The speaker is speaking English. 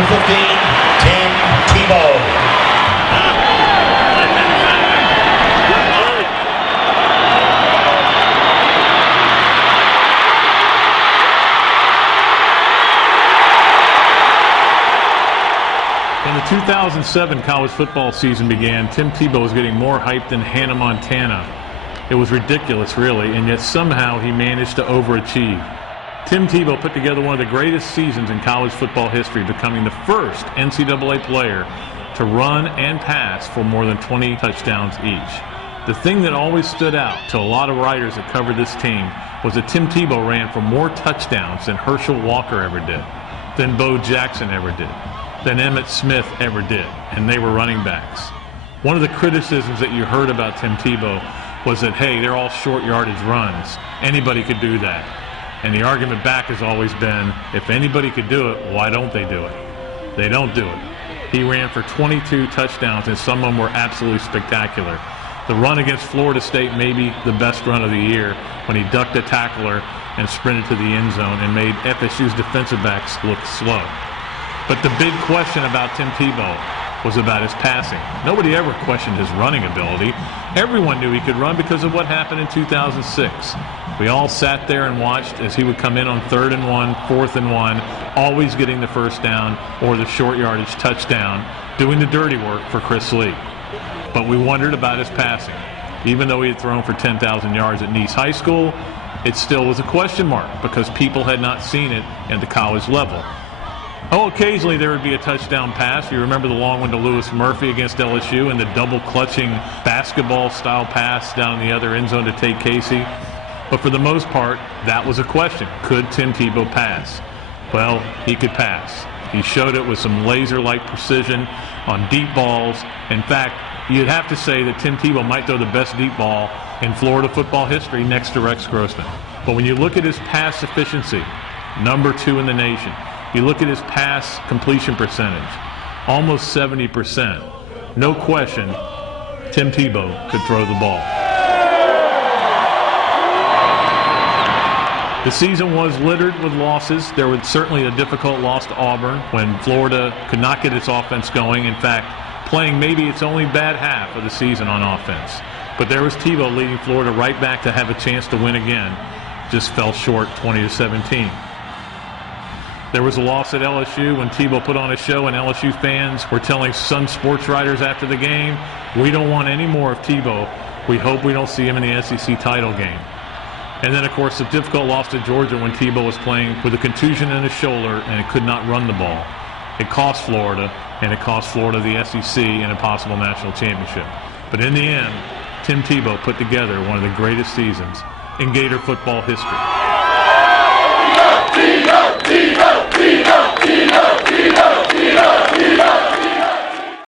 Number 15, Tim Tebow. When the 2007 college football season began, Tim Tebow was getting more hype than Hannah Montana. It was ridiculous, really, and yet somehow he managed to overachieve. Tim Tebow put together one of the greatest seasons in college football history, becoming the first NCAA player to run and pass for more than 20 touchdowns each. The thing that always stood out to a lot of writers that covered this team was that Tim Tebow ran for more touchdowns than Herschel Walker ever did, than Bo Jackson ever did, than Emmitt Smith ever did, and they were running backs. One of the criticisms that you heard about Tim Tebow was that, hey, they're all short yardage runs. Anybody could do that. And the argument back has always been, if anybody could do it, why don't they do it? They don't do it. He ran for 22 touchdowns, and some of them were absolutely spectacular. The run against Florida State may be the best run of the year when he ducked a tackler and sprinted to the end zone and made FSU's defensive backs look slow. But the big question about Tim Tebow was about his passing. Nobody ever questioned his running ability. Everyone knew he could run because of what happened in 2006. We all sat there and watched as he would come in on 3rd and 1, 4th and 1, always getting the first down or the short yardage touchdown, doing the dirty work for Chris Lee. But we wondered about his passing. Even though he had thrown for 10,000 yards at Nice High School, it still was a question mark because people had not seen it at the college level. Oh, occasionally there would be a touchdown pass. You remember the long one to Lewis Murphy against LSU and the double-clutching basketball-style pass down in the other end zone to Tate Casey. But for the most part, that was a question. Could Tim Tebow pass? Well, he could pass. He showed it with some laser-like precision on deep balls. In fact, you'd have to say that Tim Tebow might throw the best deep ball in Florida football history next to Rex Grossman. But when you look at his pass efficiency, number 2 in the nation. You look at his pass completion percentage, almost 70%. No question, Tim Tebow could throw the ball. The season was littered with losses. There was certainly a difficult loss to Auburn when Florida could not get its offense going. In fact, playing maybe its only bad half of the season on offense. But there was Tebow leading Florida right back to have a chance to win again. Just fell short 20-17. There was a loss at LSU when Tebow put on a show and LSU fans were telling Sun sports writers after the game, we don't want any more of Tebow. We hope we don't see him in the SEC title game. And then, of course, the difficult loss to Georgia when Tebow was playing with a contusion in his shoulder and it could not run the ball. It cost Florida, and it cost Florida the SEC and a possible national championship. But in the end, Tim Tebow put together one of the greatest seasons in Gator football history.